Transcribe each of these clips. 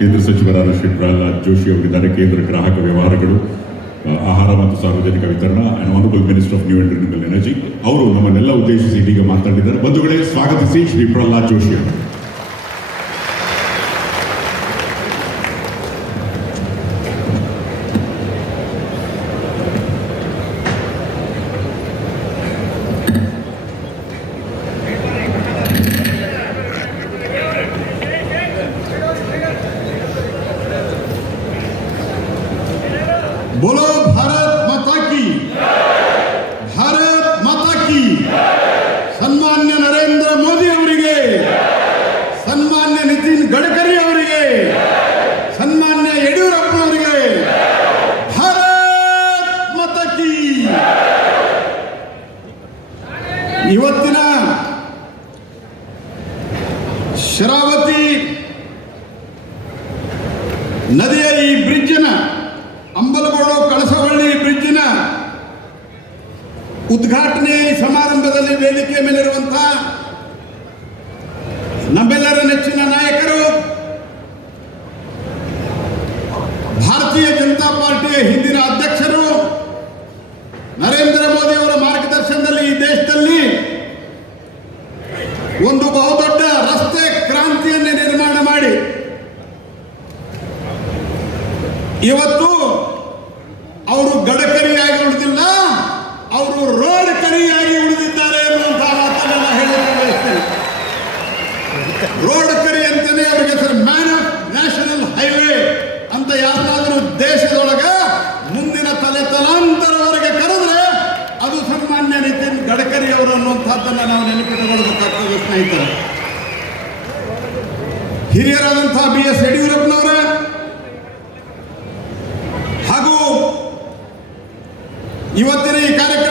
ಕೇಂದ್ರ ಸಚಿವರಾದ ಶ್ರೀ ಪ್ರಹ್ಲಾದ್ ಜೋಶಿ ಅವರಿದ್ದಾರೆ. ಕೇಂದ್ರ ಗ್ರಾಹಕ ವ್ಯವಹಾರಗಳು ಆಹಾರ ಮತ್ತು ಸಾರ್ವಜನಿಕ ವಿತರಣಾ honourable minister of new and energy ಅವರು ನಮ್ಮನ್ನೆಲ್ಲ ಉದ್ದೇಶಿಸಿ ಇದೀಗ ಮಾತನಾಡಿದ್ದಾರೆ ಬಂಧುಗಳೇ, ಸ್ವಾಗತಿಸಿ ಶ್ರೀ ಪ್ರಹ್ಲಾದ್ ಜೋಶಿ ಅವರು. ಇವತ್ತಿನ ಶರಾವತಿ ನದಿಯ ಈ ಬ್ರಿಡ್ಜಿನ ಅಂಬಲಗೋಡು ಕಳಸವಳ್ಳಿ ಬ್ರಿಡ್ಜಿನ ಉದ್ಘಾಟನೆ ಸಮಾರಂಭದಲ್ಲಿ ವೇದಿಕೆ ಮೇಲಿರುವಂತಹ ನಮ್ಮೆಲ್ಲರ ನೆಚ್ಚಿನ ನಾಯಕರು ಭಾರತೀಯ ಜನತಾ ಪಾರ್ಟಿಯ ಹಿಂದಿನ ಅಧ್ಯಕ್ಷರು ನರೇಂದ್ರ ಮೋದಿ ಅವರ ಮಾರ್ಗದರ್ಶನದಲ್ಲಿ ಈ ದೇಶದಲ್ಲಿ ಒಂದು ಬಹುದೊಡ್ಡ ರಸ್ತೆ ಕ್ರಾಂತಿಯನ್ನೇ ನಿರ್ಮಾಣ ಮಾಡಿ ಇವತ್ತು ಅವರು ಗಡಕರಿಯಾಗಿ ಉಳಿದಿಲ್ಲ ಅವರು ರೋಡ್ ಕರಿಯಾಗಿ ಉಳಿದಿದ್ದಾರೆ ಎನ್ನುವಂತಹ ಮಾತನ್ನು ನಾನು ಹೇಳಲಿಕ್ಕೆ ಬಯಸ್ತೇನೆ ರೋಡ್ ಕರಿ ಅಂತಾನೆ ಅವರಿಗೆ ಹೆಸರು ಮ್ಯಾನ್ ಆಫ್ ನ್ಯಾಷನಲ್ ಹೈವೇ ಅಂತ ಯಾರನ್ನಾದರೂ ದೇಶದೊಳಗ ಮುಂದಿನ ತಲೆ ತಲಾಂತರವರೆಗೆ ಕರೆದ್ರೆ ಅದು ಸನ್ಮಾನ್ಯ ನಿತಿನ್ ಗಡ್ಕರಿ ಅವರು ಅನ್ನುವಂಥದ್ದನ್ನು ನಾವು ನೆನಪಿಟ್ಟುಕೊಳ್ಬೇಕಾಗ್ತದೆ ಸ್ನೇಹಿತರೆ. ಹಿರಿಯರಾದಂತಹ ಬಿ ಎಸ್ ಯಡಿಯೂರಪ್ಪನವರೇ ಹಾಗೂ ಇವತ್ತಿನ ಈ ಕಾರ್ಯಕ್ರಮದಲ್ಲಿ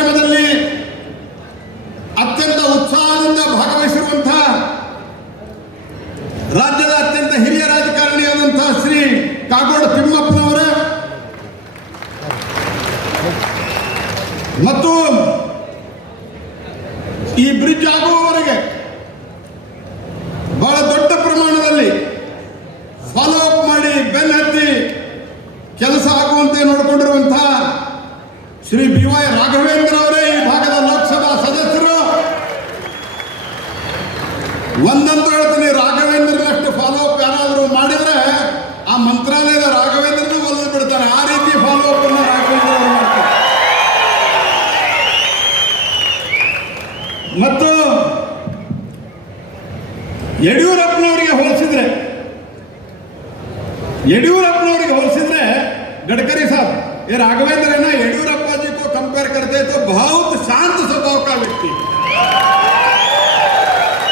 ये राघवेंद्र है ना येडियूरप्पा जी को कंपेयर करते हैं तो बहुत शांत स्वभाव का व्यक्ति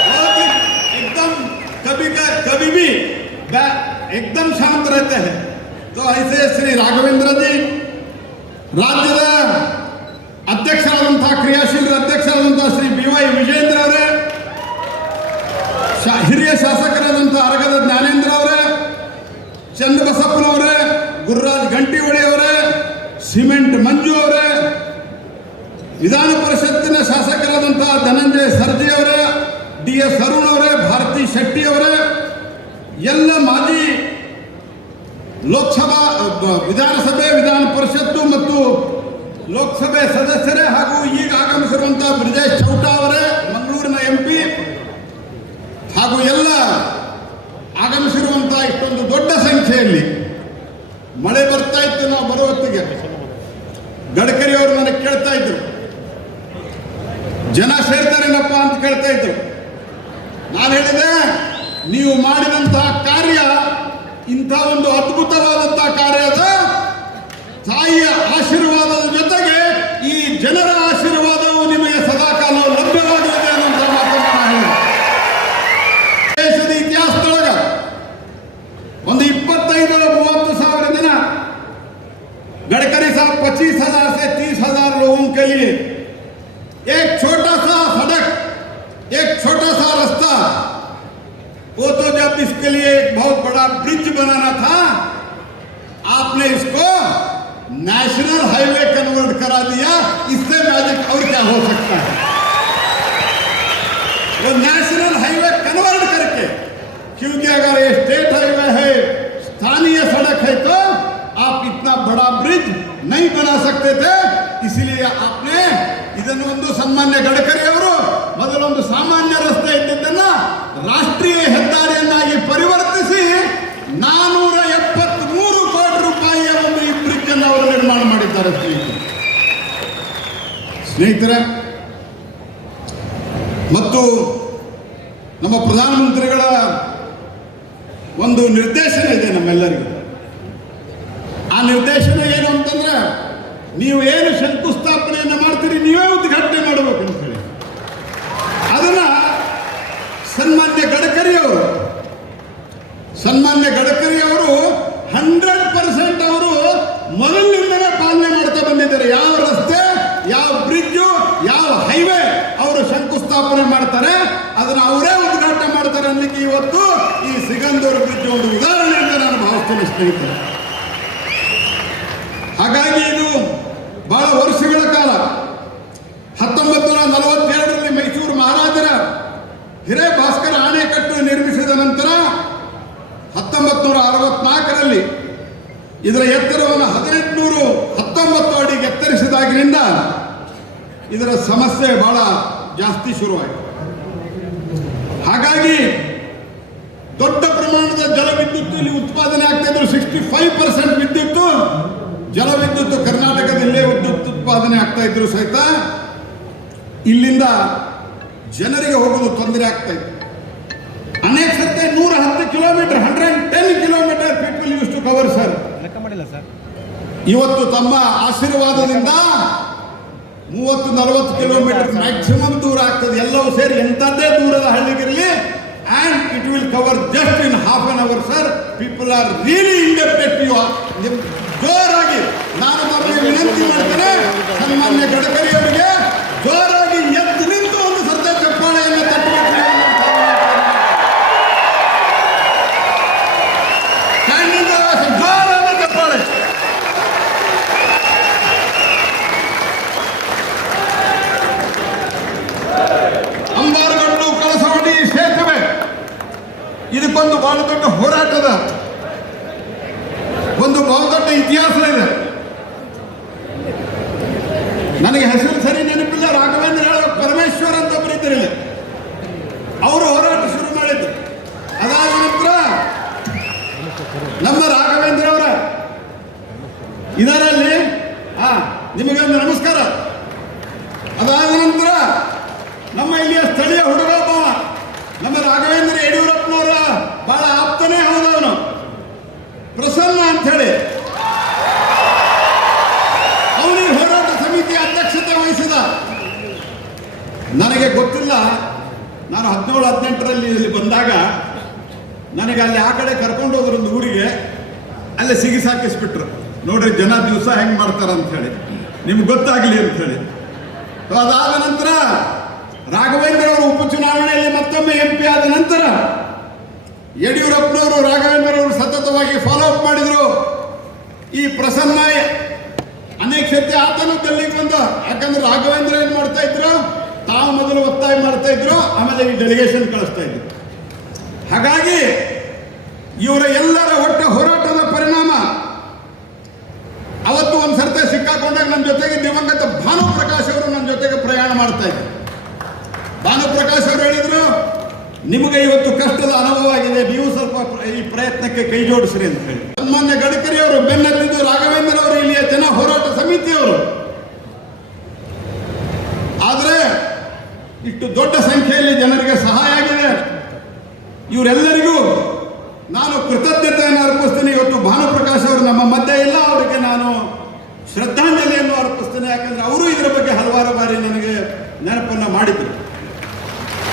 बहुत ही एकदम कभी का कभी भी बै- एकदम शांत रहते हैं तो ऐसे श्री राघवेंद्र जी ರಾಜ್ಯದ ಅಧ್ಯಕ್ಷರಾದಂತಹ ಕ್ರಿಯಾಶೀಲ ಅಧ್ಯಕ್ಷರಾದಂತಹ ಶ್ರೀ ಬಿ ವೈ ವಿಜೇಂದ್ರ ಅವರೇ ಶಾ- ಹಿರಿಯ ಶಾಸಕರಾದಂತಹ ಅರಗದ ಜ್ಞಾನೇಂದ್ರ ಅವರೇ ಚಂದ್ರಬಸಪ್ಪನವರೇ ಗುರುರಾಜ್ ಗಂಟಿಹೊಳಿ ಅವರೇ ಸಿಮೆಂಟ್ ಮಂಜು ಅವರೇ, ವಿಧಾನ ಪರಿಷತ್ತಿನ ಶಾಸಕರಾದಂತಹ ಧನಂಜಯ ಸರ್ಜಿ ಅವರೇ ಡಿ ಎಸ್ ಅರುಣ್ ಅವರೇ, ಭಾರತಿ ಶೆಟ್ಟಿ ಅವರೇ, ಎಲ್ಲ ಮಾಜಿ ಲೋಕಸಭಾ ವಿಧಾನಸಭೆ, ವಿಧಾನ ಪರಿಷತ್ತು ಮತ್ತು ಲೋಕಸಭೆ ಸದಸ್ಯರೇ ಹಾಗೂ ಈಗ ಆಗಮಿಸಿರುವಂತಹ ಬ್ರಿಜೇಶ್ ಚೌಟಾ ಅವರೇ, ಮಂಗಳೂರಿನ ಎಂ ಪಿ ಹಾಗೂ ಎಲ್ಲ ಆಗಮಿಸಿರುವಂತಹ ಇಷ್ಟೊಂದು ದೊಡ್ಡ ಸಂಖ್ಯೆಯಲ್ಲಿ ಮಳೆ ಬರ್ತಾ ಇತ್ತು, ನಾವು ಬರುವತ್ತಿಗೆ. ಗಡ್ಕರಿ ಅವರು ನನಗೆ ಕೇಳ್ತಾ ಇದ್ರು. ಜನ ಸೇರ್ತಾರೇನಪ್ಪ ಅಂತ ಕೇಳ್ತಾ ಇದ್ರು. ನಾನು ಹೇಳಿದೆ ನೀವು ಮಾಡಿದಂತಹ ಕಾರ್ಯ बड़ा ब्रिज बनाना था आपने इसको नेशनल हाईवे कन्वर्ट करा दिया इससे मैजिक और क्या हो सकता है वो नेशनल हाईवे कन्वर्ट करके क्योंकि अगर ये स्टेट हाईवे है सड़क है तो आप इतना बड़ा ब्रिज नहीं बना सकते थे इसलिए आपने ಇದನ್ನು ಒಂದು ಸನ್ಮಾನ್ಯ ಗಡ್ಕರಿ ಅವರು ಮೊದಲೊಂದು ಸಾಮಾನ್ಯ ರಸ್ತೆ ಇದ್ದದ್ದನ್ನ ರಾಷ್ಟ್ರೀಯ ಹೆದ್ದಾರಿಯನ್ನಾಗಿ ಪರಿವರ್ತಿಸಿ ಮಾಡಿದ್ದಾರೆ ಸ್ನೇಹಿತರೆ ಸ್ನೇಹಿತರೆ ಮತ್ತು ನಮ್ಮ ಪ್ರಧಾನಮಂತ್ರಿಗಳ ಒಂದು ನಿರ್ದೇಶನ ಇದೆ ನಮ್ಮೆಲ್ಲರಿಗೂ. ಆ ನಿರ್ದೇಶನ ಏನು ಅಂತಂದ್ರೆ, ನೀವು ಏನು ಶಂಕುಸ್ಥಾಪನೆಯನ್ನು ಮಾಡ್ತೀರಿ, ನೀವೇ ಉದ್ಘಾಟನೆ ಮಾಡಬೇಕು ಅಂತ ಹೇಳಿ ಅದನ್ನ ಸನ್ಮಾನ್ಯ ಗಡ್ಕರಿ ಅವರು ಸನ್ಮಾನ್ಯ ಗಡ್ಕರಿ ಅವರು ಹಂಡ್ರೆಡ್ ಪರ್ಸೆಂಟ್ ಅವರು ಮೊದಲಿನಿಂದಲೇ ಪಾಲನೆ ಮಾಡ್ತಾ ಬಂದಿದ್ದಾರೆ ಯಾವ ರಸ್ತೆ ಯಾವ ಬ್ರಿಡ್ಜು ಯಾವ ಹೈವೇ ಅವರು ಶಂಕುಸ್ಥಾಪನೆ ಮಾಡ್ತಾರೆ ಅದನ್ನ ಅವರೇ ಉದ್ಘಾಟನೆ ಮಾಡ್ತಾರೆ ಅನ್ನಲಿಕ್ಕೆ ಇವತ್ತು ಈ ಸಿಗಂದೂರು ಒಂದು ಉದಾಹರಣೆ ಅಂತ ನಾನು ಭಾವಿಸ್ತೇನೆ ಸ್ನೇಹಿತರೆ. ಹಾಗಾಗಿ ಇದು ಬಹಳ ವರ್ಷಗಳ ಕಾಲ. ಹತ್ತೊಂಬತ್ತು ನೂರ ನಲವತ್ತೆರಡರಲ್ಲಿ ಮೈಸೂರು ಮಹಾರಾಜರ ಹಿರೇ ಭಾಸ್ಕರ ಅಣೆಕಟ್ಟು ನಿರ್ಮಿಸಿದ ನಂತರ ಹತ್ತೊಂಬತ್ತು ನೂರ ಅರವತ್ನಾಲ್ಕರಲ್ಲಿ ಇದರ ಎತ್ತರವನ್ನು ಹದಿನೆಂಟುನೂರು ಹತ್ತೊಂಬತ್ತು ಅಡಿಗೆ ಎತ್ತರಿಸಿದಾಗಿನಿಂದ ಇದರ ಸಮಸ್ಯೆ ಬಹಳ ಜಾಸ್ತಿ ಶುರುವಾಯಿತು. ಹಾಗಾಗಿ ದೊಡ್ಡ ಜಲವಿದ್ಯುತ್ ಇಲ್ಲಿ ಉತ್ಪಾದನೆ ಆಗ್ತಾ ಇದ್ರು ಸಿಕ್ಸ್ಟಿ ಫೈವ್ ಪರ್ಸೆಂಟ್ ವಿದ್ಯುತ್ತು ಜಲವಿದ್ಯುತ್ ಕರ್ನಾಟಕದಲ್ಲೇ ವಿದ್ಯುತ್ ಉತ್ಪಾದನೆ ಆಗ್ತಾ ಇದ್ರು ಸಹಿತ. ಇಲ್ಲಿಂದ ಜನರಿಗೆ ಹೋಗೋದು ತೊಂದರೆ ಆಗ್ತಾ ಇತ್ತು. ಅನೇಕ ಸತ್ತೆ ನೂರ ಹತ್ತು kilometre hundred ten kilometre people use to cover sir ಲೆಕ್ಕ ಸರ್ ಇವತ್ತು ತಮ್ಮ ಆಶೀರ್ವಾದದಿಂದ ಮೂವತ್ತು ನಲವತ್ತು ಕಿಲೋಮೀಟರ್ ಮ್ಯಾಕ್ಸಿಮಮ್ ದೂರ ಆಗ್ತದೆ. ಎಲ್ಲವೂ ಸೇರಿ ಎಂಥದ್ದೇ ದೂರದ ಹಳ್ಳಿಗಿರಲಿ and it will cover just in half an hour sir people are really indebted you ನಿಮ್ ಜೋರಾಗಿ ನಾನು ತಮಗೆ ವಿನಂತಿ ಮಾಡ್ತೇನೆ. ಸನ್ಮಾನ್ಯ ಗಡ್ಕರಿ ಅವರಿಗೆ ಜೋರಾಗಿ ಇದಕ್ಕೊಂದು ಬಹಳ ದೊಡ್ಡ ಹೋರಾಟದ ಒಂದು ಬಹಳ ದೊಡ್ಡ ಇತಿಹಾಸ ಇದೆ ನನಗೆ ಹೆಸರು ಸರಿ ನೆನಪಿಲ್ಲ ರಾಘವೇಂದ್ರ ಹೇಳೋ ಪರಮೇಶ್ವರ್ ಅಂತ ಒಬ್ಬರು ಇದ್ದಾರೆ ಇಲ್ಲಿ. ಅವರು ಹೋರಾಟ ಶುರು ಮಾಡಿದ್ರು ಅದಾದ ನಂತರ ನಮ್ಮ ರಾಘವೇಂದ್ರ ಅವರ ಇದರಲ್ಲಿ ಹಾ ನಿಮಗೊಂದು ನಮಸ್ಕಾರ ಅದಾದ ನಂತರ ನಮ್ಮ ಇಲ್ಲಿಯ ಸ್ಥಳೀಯ ಹುಡುಗ ಒಬ್ಬ ನಮ್ಮ ರಾಘವೇಂದ್ರ ಯಡಿಯೂರಪ್ಪನವರ ಬಹಳ ಆಪ್ತನೇ ಹೌದವನು ಪ್ರಸನ್ನ ಅಂತ ಹೇಳಿ ಅವನಿಗೆ ಹೋರಾಟ ಸಮಿತಿಯ ಅಧ್ಯಕ್ಷತೆ ವಹಿಸಿದ ನನಗೆ ಗೊತ್ತಿಲ್ಲ ನಾನು ಹದಿನೇಳು ಹದಿನೆಂಟರಲ್ಲಿ ಇಲ್ಲಿ ಬಂದಾಗ ನನಗೆ ಅಲ್ಲಿ ಆ ಕಡೆ ಕರ್ಕೊಂಡು ಹೋದ್ರು ಒಂದು ಊರಿಗೆ ಸಿಗಿಸಾಕಿಸ್ಬಿಟ್ರು ನೋಡ್ರಿ ಜನ ದಿವಸ ಹೆಂಗ್ ಮಾಡ್ತಾರ ಅಂತ ಹೇಳಿ. ನಿಮ್ಗೆ ಗೊತ್ತಾಗ್ಲಿ ಅಂತ ಹೇಳಿ. ಅದಾದ ನಂತರ ರಾಘವೇಂದ್ರ ಅವರು ಉಪಚುನಾವಣೆಯಲ್ಲಿ ಮತ್ತೊಮ್ಮೆ ಎಂ ಪಿ ಆದ ನಂತರ ಯಡಿಯೂರಪ್ಪನವರು ರಾಘವೇಂದ್ರ ಅವರು ಸತತವಾಗಿ ಫಾಲೋ ಅಪ್ ಮಾಡಿದ್ರು. ಈ ಪ್ರಸನ್ನ ಅನೇಕ ಸತಿ ಆತನು ಡೆಲ್ಲಿಗೆ ಬಂದ. ಯಾಕಂದ್ರೆ ರಾಘವೇಂದ್ರ ಏನ್ ಮಾಡ್ತಾ ಇದ್ರು? ತಾವು ಮೊದಲು ಒತ್ತಾಯ ಮಾಡ್ತಾ ಇದ್ರು, ಆಮೇಲೆ ಈ ಡೆಲಿಗೇಷನ್ ಕಳಿಸ್ತಾ ಇದ್ರು. ಹಾಗಾಗಿ ಇವರ ಎಲ್ಲರ ಹೊಟ್ಟೆ ಹೋರಾಟದ ಒಂದು ಸರ್ತೆ ಸಿಕ್ಕಾಕೊಂಡಾಗ ನನ್ನ ಜೊತೆಗೆ ದಿವಂಗತ ಭಾನು ಪ್ರಕಾಶ್ ಅವರು ನನ್ನ ಜೊತೆಗೆ ಪ್ರಯಾಣ ಮಾಡ್ತಾ ಇದ್ರು. ಭಾನು ಪ್ರಕಾಶ್ ಅವರು ಹೇಳಿದ್ರು, ನಿಮಗೆ ಇವತ್ತು ಕಷ್ಟದ ಅನುಭವ ಆಗಿದೆ, ನೀವು ಸ್ವಲ್ಪ ಈ ಪ್ರಯತ್ನಕ್ಕೆ ಕೈ ಜೋಡಿಸ್ರಿ ಅಂತ ಹೇಳಿ. ಸನ್ಮಾನ್ಯ ಗಡ್ಕರಿ ಅವರು, ಬೆನ್ನಲ್ಲಿದ್ದು ರಾಘವೇಂದ್ರ ಅವರು, ಇಲ್ಲಿಯ ಜನ ಹೋರಾಟ ಸಮಿತಿಯವರು ಆದರೆ, ಇಷ್ಟು ದೊಡ್ಡ ಸಂಖ್ಯೆಯಲ್ಲಿ ಜನರಿಗೆ ಸಹಾಯ ಆಗಿದೆ. ಇವರೆಲ್ಲರಿಗೂ ನಾನು ಕೃತಜ್ಞತೆಯನ್ನು ಅರ್ಪಿಸ್ತೀನಿ. ಇವತ್ತು ಭಾನುಪ್ರಕಾಶ್ ಅವರು ನಮ್ಮ ಮಧ್ಯೆ ಇಲ್ಲ, ಅವರಿಗೆ ನಾನು ಶ್ರದ್ಧಾಂಜಲಿಯನ್ನು ಅರ್ಪಿಸ್ತೇನೆ. ಯಾಕಂದ್ರೆ ಅವರು ಇದರ ಬಗ್ಗೆ ಹಲವಾರು ಬಾರಿ ನನಗೆ ನೆನಪನ್ನು ಮಾಡಿದ್ರು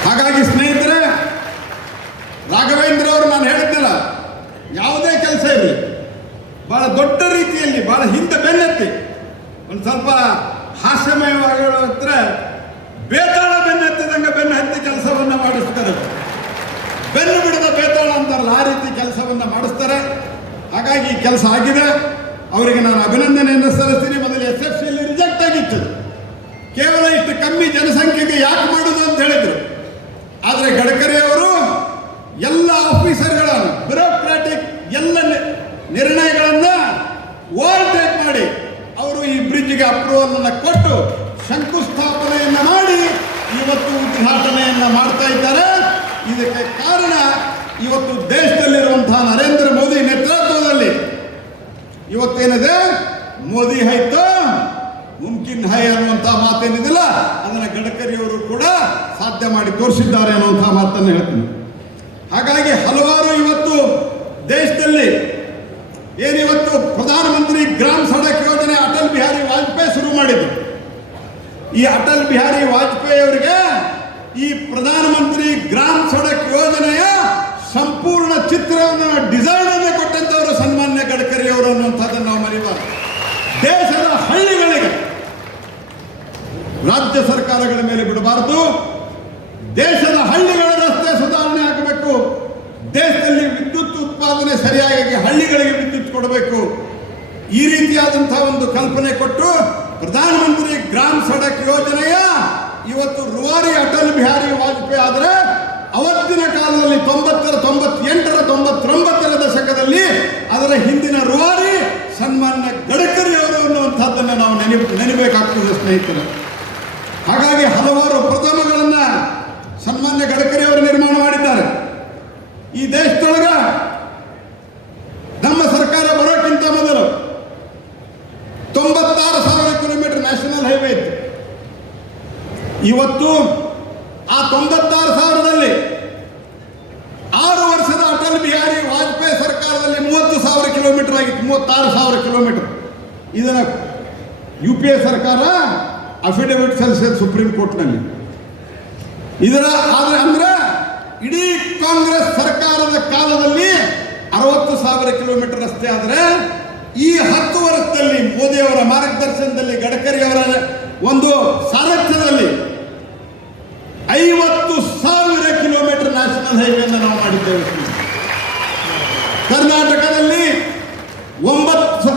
ಹಾಗಾಗಿ ಸ್ನೇಹಿತರೆ ರಾಘವೇಂದ್ರ ಅವರು ನಾನು ಹೇಳಿದ್ದಿಲ್ಲ ಯಾವುದೇ ಕೆಲಸ ಇರಲಿ ಬಹಳ ದೊಡ್ಡ ರೀತಿಯಲ್ಲಿ ಬಹಳ ಹಿಂದೆ ಬೆನ್ನತ್ತಿ ಒಂದು ಸ್ವಲ್ಪ ಹಾಸ್ಯಮಯವಾಗಿ ಹತ್ರ ಬೇತಾಳ ಬೆನ್ನತ್ತಿದಂಗೆ ಬೆನ್ನ ಹತ್ತಿ ಕೆಲಸವನ್ನ ಮಾಡಿಸ್ತಾರೆ ಬೆನ್ನು ಬಿಡದ ಬೇತಾಳ ಅಂತಾರಲ್ಲ ಆ ರೀತಿ ಕೆಲಸವನ್ನ ಮಾಡಿಸ್ತಾರೆ ಹಾಗಾಗಿ ಈ ಕೆಲಸ ಆಗಿದೆ ಅವರಿಗೆ ನಾನು ಅಭಿನಂದನೆಯನ್ನು ಸಲ್ಲಿಸ್ತೀನಿ ಮೊದಲು ಎಸ್ ಎಫ್ ಸಿಯಲ್ಲಿ ರಿಜೆಕ್ಟ್ ಆಗಿತ್ತು ಕೇವಲ ಇಷ್ಟು ಕಮ್ಮಿ ಜನಸಂಖ್ಯೆಗೆ ಯಾಕೆ ಮಾಡುದು ಅಂತ ಹೇಳಿದ್ರು ಆದರೆ ಗಡ್ಕರಿ ಅವರು ಎಲ್ಲ ಆಫೀಸರ್ಗಳನ್ನು ಬ್ಯೂರೋಕ್ರಾಟಿಕ್ ಎಲ್ಲ ನಿ- ನಿರ್ಣಯ ಕಾರ್ಯವನ್ನ ಮಾಡ್ತಾ ಇದ್ದಾರೆ ಇದಕ್ಕೆ ಕಾರಣ ಇವತ್ತು ದೇಶದಲ್ಲಿರುವಂತಹ ನರೇಂದ್ರ ಮೋದಿ ನೇತೃತ್ವದಲ್ಲಿ ಇವತ್ತೇನಿದೆ? ಮೋದಿ ಹೈತ, ಮುಮ್ಕಿನ್ ಹೈ ಅನ್ನುವಂಥ ಮಾತೇನಿದಿಲ್ಲ. ಅದನ್ನ ಗಡ್ಕರಿ ಅವರು ಕೂಡ ಸಾಧ್ಯ ಮಾಡಿ ತೋರಿಸಿದ್ದಾರೆ ಅನ್ನುವಂಥ ಮಾತನ್ನು ಹೇಳ್ತೀನಿ. ಹಾಗಾಗಿ ಹಲವಾರು ಇವತ್ತು ದೇಶದಲ್ಲಿ ಏನಿವತ್ತು ಪ್ರಧಾನಮಂತ್ರಿ ಗ್ರಾಮ ಸಡಕ್ ಯೋಜನೆ ಅಟಲ್ ಬಿಹಾರಿ ವಾಜಪೇಯಿ ಶುರು ಮಾಡಿದ್ರು. ಈ ಅಟಲ್ ಬಿಹಾರಿ ವಾಜಪೇಯಿ ಅವರಿಗೆ ಈ ಪ್ರಧಾನಮಂತ್ರಿ ಗ್ರಾಮ ಸಡಕ್ ಯೋಜನೆಯ ಸಂಪೂರ್ಣ ಚಿತ್ರವನ್ನು ಡಿಸೈನ್ ಅನ್ನು ಕೊಟ್ಟಂತವರು ಸನ್ಮಾನ್ಯ ಗಡ್ಕರಿ ಅವರು ಅನ್ನುವಂಥದ್ದನ್ನು ನಾವು ಮರಿಬಾರದು ದೇಶದ ಹಳ್ಳಿಗಳಿಗೆ ಸರ್ಕಾರಗಳ ಮೇಲೆ ಬಿಡಬಾರದು. ದೇಶದ ಹಳ್ಳಿಗಳ ರಸ್ತೆ ಸುಧಾರಣೆ ಆಗಬೇಕು. ದೇಶದಲ್ಲಿ ವಿದ್ಯುತ್ ಉತ್ಪಾದನೆ ಸರಿಯಾಗಿ ಹಳ್ಳಿಗಳಿಗೆ ವಿದ್ಯುತ್ ಕೊಡಬೇಕು. ಈ ರೀತಿಯಾದಂತಹ ಒಂದು ಕಲ್ಪನೆ ಕೊಟ್ಟು ಪ್ರಧಾನಮಂತ್ರಿ ಗ್ರಾಮ ಸಡಕ್ ಯೋಜನೆಯ ಇವತ್ತು ರುವಾರಿ ಅಟಲ್ ಬಿಹಾರಿ ವಾಜಪೇಯಿ ಆದರೆ ಅವತ್ತಿನ ಕಾಲದಲ್ಲಿ ತೊಂಬತ್ತರ, ತೊಂಬತ್ತೆಂಟರ, ತೊಂಬತ್ತೊಂಬತ್ತರ ದಶಕದಲ್ಲಿ ಅದರ ಹಿಂದಿನ ರುವಾರಿ ಸನ್ಮಾನ್ಯ ಗಡ್ಕರಿ ಅವರು ಅನ್ನುವಂಥದ್ದನ್ನು ನಾವು ನೆನೆ ನೆನಬೇಕಾಗ್ತದೆ ಸ್ನೇಹಿತರೆ ಹಾಗಾಗಿ ಹಲವಾರು ಪ್ರಥಮಗಳನ್ನ ಸನ್ಮಾನ್ಯ ಗಡ್ಕರಿ ಅವರು ನಿರ್ಮಾಣ ಮಾಡಿದ್ದಾರೆ ಈ ದೇಶದೊಳಗ ನಮ್ಮ ಸರ್ಕಾರ ಬರೋಕ್ಕಿಂತ ಮೊದಲು ತೊಂಬತ್ತಾರು ಸಾವಿರ ಕಿಲೋಮೀಟರ್ ನ್ಯಾಷನಲ್ ಹೈವೇ ಇತ್ತು ಇವತ್ತು ಆ ತೊಂಬತ್ತಾರು ಸಾವಿರದಲ್ಲಿ ಆರು ವರ್ಷದ ಅಟಲ್ ಬಿಹಾರಿ, ವಾಜಪೇಯಿ ಸರ್ಕಾರದಲ್ಲಿ ಮೂವತ್ತು ಸಾವಿರ ಕಿಲೋಮೀಟರ್ ಆಗಿತ್ತು, ಮೂವತ್ತಾರು ಸಾವಿರ ಕಿಲೋಮೀಟರ್. ಇದನ್ನ ಯು ಪಿ ಎ ಸರ್ಕಾರ ಅಫಿಡವಿಟ್ ಸಲ್ಲಿಸಿದೆ ಸುಪ್ರೀಂ ಕೋರ್ಟ್ನಲ್ಲಿ. ಇದರ ಆದರೆ ಅಂದ್ರೆ ಇಡೀ ಕಾಂಗ್ರೆಸ್ ಸರ್ಕಾರದ ಕಾಲದಲ್ಲಿ ಅರವತ್ತು ಸಾವಿರ ಕಿಲೋಮೀಟರ್ ರಸ್ತೆ ಆದರೆ ಈ ಹತ್ತು ವರ್ಷದಲ್ಲಿ ಮೋದಿಯವರ ಮಾರ್ಗದರ್ಶನದಲ್ಲಿ, ಗಡ್ಕರಿ ಅವರ ಒಂದು ಸಾರಥ್ಯದಲ್ಲಿ ಐವತ್ತು ಸಾವಿರ ಕಿಲೋಮೀಟರ್ ನ್ಯಾಷನಲ್ ಹೈವೇನ ನಾವು ಮಾಡಿದ್ದೇವೆ. ಕರ್ನಾಟಕದಲ್ಲಿ ಒಂಬತ್ತು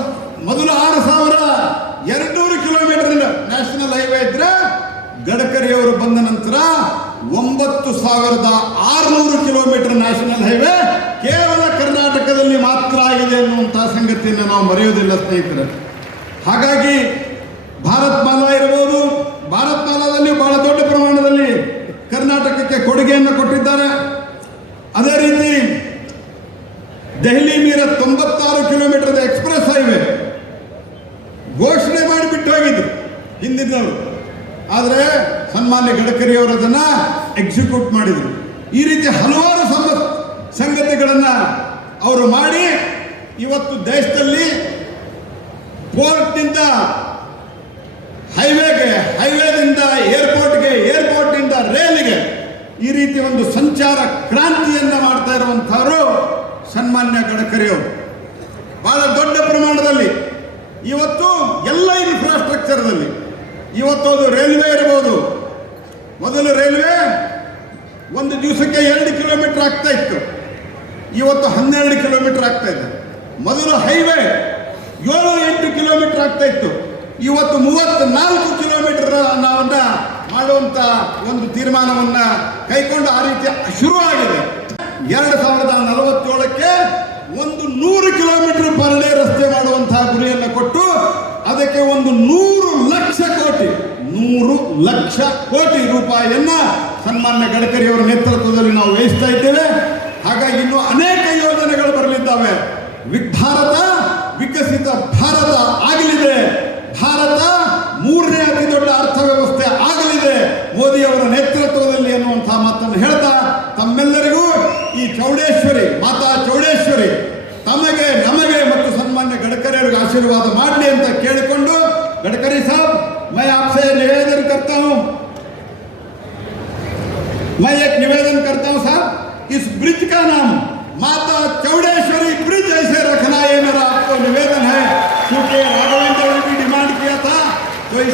ಮೊದಲು ಆರು ಸಾವಿರ ಎರಡ್ನೂರು ಕಿಲೋಮೀಟರ್ ನ್ಯಾಷನಲ್ ಹೈವೇ ಇದ್ರೆ ಗಡ್ಕರಿ ಅವರು ಬಂದ ನಂತರ ಒಂಬತ್ತು ಸಾವಿರದ ಆರುನೂರು ಕಿಲೋಮೀಟರ್ ನ್ಯಾಷನಲ್ ಹೈವೇ ಕೇವಲ ಕರ್ನಾಟಕದಲ್ಲಿ ಮಾತ್ರ ಆಗಿದೆ ಅನ್ನುವಂತಹ ಸಂಗತಿಯನ್ನು ನಾವು ಮರೆಯೋದಿಲ್ಲ ಸ್ನೇಹಿತರೆ. ಹಾಗಾಗಿ ಭಾರತ್ ಮಾಲಾ ಇರಬಹುದು ಭಾರತ್ ಮಾಲಾದಲ್ಲಿ ಬಹಳ ದೊಡ್ಡ ಪ್ರಮಾಣದಲ್ಲಿ ಕರ್ನಾಟಕಕ್ಕೆ ಕೊಡುಗೆಯನ್ನು ಕೊಟ್ಟಿದ್ದಾರೆ ಅದೇ ರೀತಿ ದೆಹಲಿ ಮೀರ ತೊಂಬತ್ತಾರು ಕಿಲೋಮೀಟರ್ ಎಕ್ಸ್ಪ್ರೆಸ್ ಹೈವೇ ಘೋಷಣೆ ಮಾಡಿಬಿಟ್ಟು ಹೋಗಿದ್ರು ಹಿಂದಿನವರು ಆದರೆ ಸನ್ಮಾನ್ಯ ಗಡ್ಕರಿ ಅವರು ಅದನ್ನ ಎಕ್ಸಿಕ್ಯೂಟ್ ಮಾಡಿದರು. ಈ ರೀತಿ ಹಲವಾರು ಸಂಗತಿಗಳನ್ನ ಅವರು ಮಾಡಿ ಇವತ್ತು ದೇಶದಲ್ಲಿ ಪೋರ್ಟ್ನಿಂದ ಹೈವೇಗೆ, ಹೈವೇದಿಂದ ಏರ್ಪೋರ್ಟ್ಗೆ, ಏರ್ಪೋರ್ಟ್ನಿಂದ ರೈಲಿಗೆ ಈ ರೀತಿ ಒಂದು ಸಂಚಾರ ಕ್ರಾಂತಿಯನ್ನ ಮಾಡ್ತಾ ಇರುವಂತಹವರು ಸನ್ಮಾನ್ಯ ಗಡ್ಕರಿ ಅವರು ಬಹಳ ದೊಡ್ಡ ಪ್ರಮಾಣದಲ್ಲಿ ಇವತ್ತು ಎಲ್ಲ ಇನ್ಫ್ರಾಸ್ಟ್ರಕ್ಚರ್ದಲ್ಲಿ ಇವತ್ತು ಅದು ರೈಲ್ವೆ ಇವತ್ತು ಹನ್ನೆರಡು ಕಿಲೋಮೀಟರ್ ಆಗ್ತಾ ಇದೆ. ಮೊದಲು ಹೈವೇ ಏಳು ಎಂಟು ಕಿಲೋಮೀಟರ್ ಆಗ್ತಾ ಇತ್ತು. ಇವತ್ತು ಮೂವತ್ತ್ನಾಲ್ಕು ಕಿಲೋಮೀಟರ್ ನಾವನ್ನ ಮಾಡುವಂತ ಒಂದು ತೀರ್ಮಾನವನ್ನ ಕೈಕೊಂಡು ಆ ರೀತಿ ಶುರು ಆಗಿದೆ ಎರಡು ಸಾವಿರದ ನಲವತ್ತೇಳಕ್ಕೆ ಒಂದು ನೂರು ಕಿಲೋಮೀಟರ್ ಪರ್ ರಸ್ತೆ ಮಾಡುವಂತಹ ಗುರಿಯನ್ನು ಕೊಟ್ಟು ಅದಕ್ಕೆ ಒಂದು ನೂರು ಲಕ್ಷ ಕೋಟಿ, ನೂರು ಲಕ್ಷ ಕೋಟಿ ರೂಪಾಯಿಯನ್ನ ಸನ್ಮಾನ್ಯ ಗಡ್ಕರಿ ಅವರ ನೇತೃತ್ವದಲ್ಲಿ ನಾವು ವಹಿಸ್ತಾ ಇದ್ದೇವೆ. ಹಾಗಾಗಿ ಇನ್ನು ಅನೇಕ ಯೋಜನೆಗಳು ವಿಭಾರತ ವಿಕಸಿತ ಭಾರತ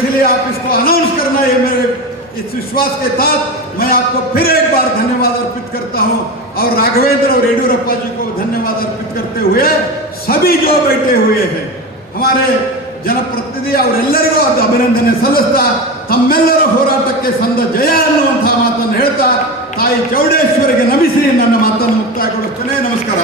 इसलिए आप इसको अनाउंस करना ये मेरे इस विश्वास के साथ मैं आपको फिर एक बार धन्यवाद अर्पित करता हूं और राघवेंद्र और येडियुरप्पा जी को धन्यवाद अर्पित करते हुए सभी जो बैठे हुए हैं हमारे ಜನಪ್ರತಿನಿಧಿ ಅವರೆಲ್ಲರಿಗೂ ಅದು ಅಭಿನಂದನೆ ಸಲ್ಲಿಸ್ತಾ ತಮ್ಮೆಲ್ಲರ ಹೋರಾಟಕ್ಕೆ ಸಂದ ಜಯ ಅನ್ನುವಂತಹ ಮಾತನ್ನು ಹೇಳ್ತಾ ತಾಯಿ ಚೌಡೇಶ್ವರಿಗೆ ನಮಿಸಿ ನನ್ನ ಮಾತನ್ನು ಮುಕ್ತಾಯಗೊಳಿಸ್ತೇನೆ ನಮಸ್ಕಾರ